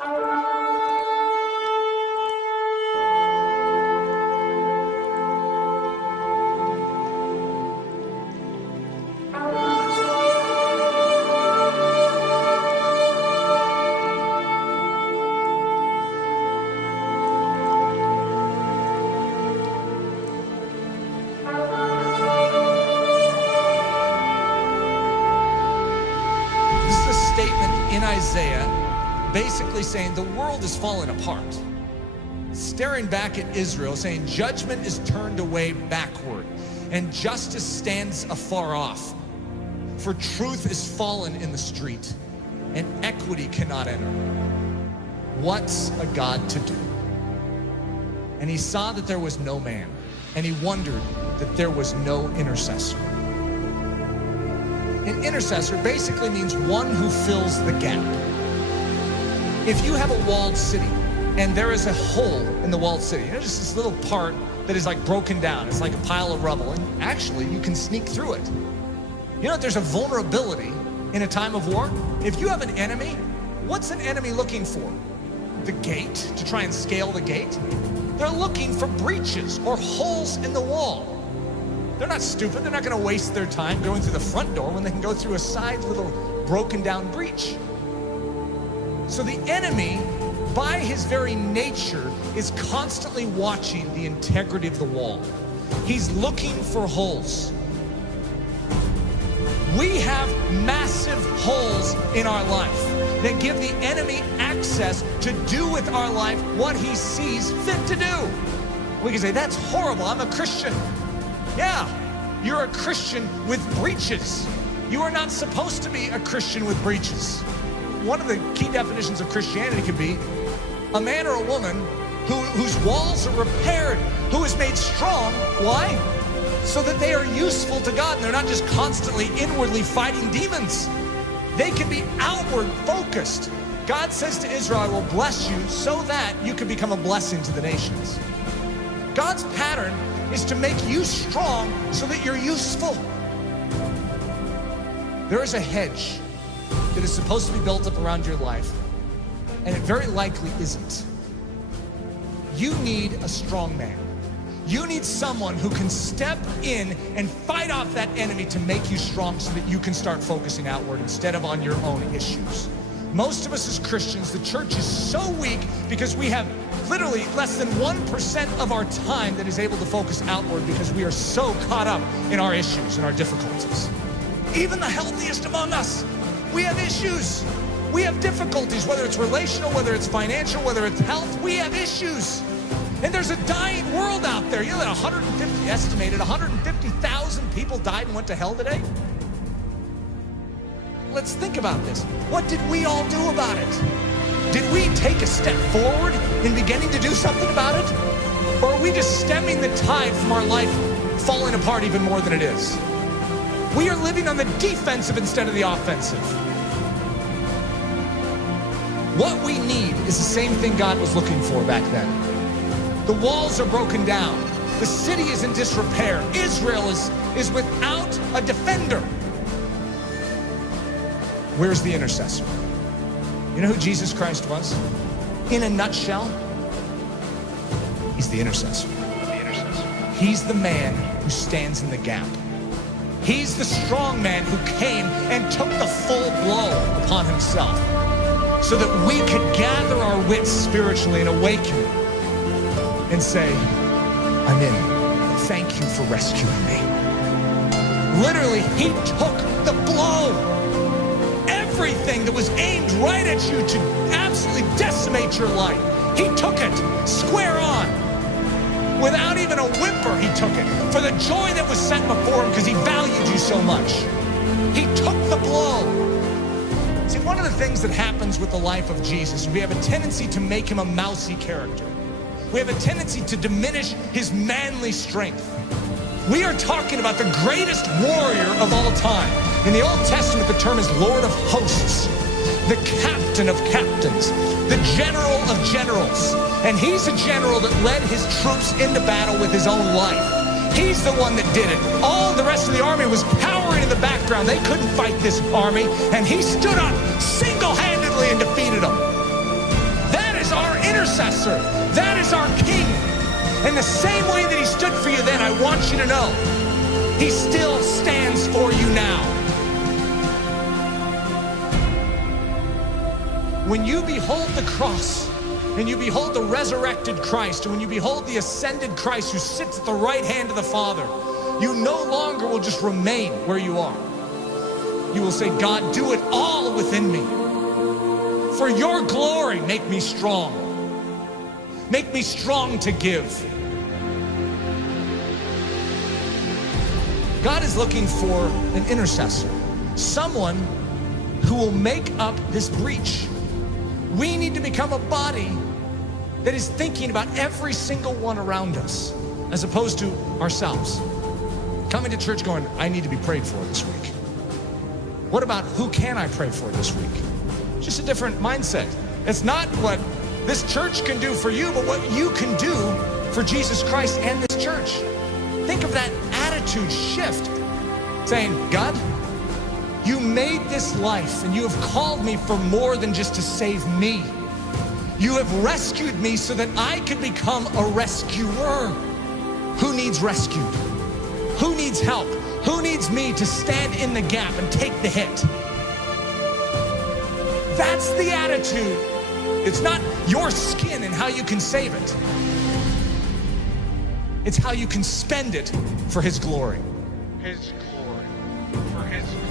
In Isaiah, basically saying the world is falling apart. Staring back at Israel, saying judgment is turned away backward, and justice stands afar off. For truth is fallen in the street, and equity cannot enter. What's a God to do? And he saw that there was no man, and he wondered that there was no intercessor. An intercessor basically means one who fills the gap. If you have a walled city and there is a hole in the walled city, just this little part that is like broken down, it's like a pile of rubble, and actually you can sneak through it. There's a vulnerability in a time of war. If you have an enemy, what's an enemy looking for? The gate, to try and scale the gate? They're looking for breaches or holes in the wall. They're not stupid. They're not going to waste their time going through the front door when they can go through a side little broken down breach. So the enemy, by his very nature, is constantly watching the integrity of the wall. He's looking for holes. We have massive holes in our life that give the enemy access to do with our life what he sees fit to do. We can say, that's horrible. I'm a Christian. Yeah, you're a Christian with breaches. You are not supposed to be a Christian with breaches. One of the key definitions of Christianity could be a man or a woman whose walls are repaired, who is made strong. Why? So that they are useful to God and they're not just constantly inwardly fighting demons. They can be outward focused. God says to Israel, I will bless you so that you can become a blessing to the nations. God's pattern is to make you strong so that you're useful. There is a hedge that is supposed to be built up around your life, and it very likely isn't. You need a strong man. You need someone who can step in and fight off that enemy to make you strong so that you can start focusing outward instead of on your own issues. Most of us as Christians, the church is so weak because we have literally less than 1% of our time that is able to focus outward because we are so caught up in our issues and our difficulties. Even the healthiest among us, we have issues. We have difficulties, whether it's relational, whether it's financial, whether it's health, we have issues. And there's a dying world out there. You know that estimated 150,000 people died and went to hell today? Let's think about this. What did we all do about it? Did we take a step forward in beginning to do something about it? Or are we just stemming the tide from our life falling apart even more than it is? We are living on the defensive instead of the offensive. What we need is the same thing God was looking for back then. The walls are broken down. The city is in disrepair. Israel is without a defender. Where's the intercessor? You know who Jesus Christ was? In a nutshell, he's the intercessor. He's the man who stands in the gap. He's the strong man who came and took the full blow upon himself so that we could gather our wits spiritually and awaken and say, I'm in. Thank you for rescuing me. Literally, he took the blow. Everything that was aimed right at you to absolutely decimate your life, he took it square on. Without even a whimper, he took it for the joy that was set before him because he valued you so much. He took the blow. See, one of the things that happens with the life of Jesus, we have a tendency to make him a mousy character. We have a tendency to diminish his manly strength. We are talking about the greatest warrior of all time. In the Old Testament, the term is Lord of Hosts, the captain of captains, the general of generals. And he's a general that led his troops into battle with his own life. He's the one that did it. All the rest of the army was cowering in the background. They couldn't fight this army, and he stood up single-handedly and defeated them. intercessor. That is our King. And the same way that he stood for you then, I want you to know, he still stands for you now. When you behold the cross, and you behold the resurrected Christ, and when you behold the ascended Christ who sits at the right hand of the Father, you no longer will just remain where you are. You will say, God, do it all within me. For your glory, make me strong. Make me strong to give. God is looking for an intercessor, someone who will make up this breach. We need to become a body that is thinking about every single one around us, as opposed to ourselves. Coming to church going, I need to be prayed for this week. What about who can I pray for this week? Just a different mindset. It's not what this church can do for you, but what you can do for Jesus Christ and this church. Think of that attitude shift, saying, God, you made this life and you have called me for more than just to save me. You have rescued me so that I can become a rescuer. Who needs rescued? Who needs help? Who needs me to stand in the gap and take the hit? That's the attitude. It's not your skin and how you can save it. It's how you can spend it for his glory. His glory. For his glory.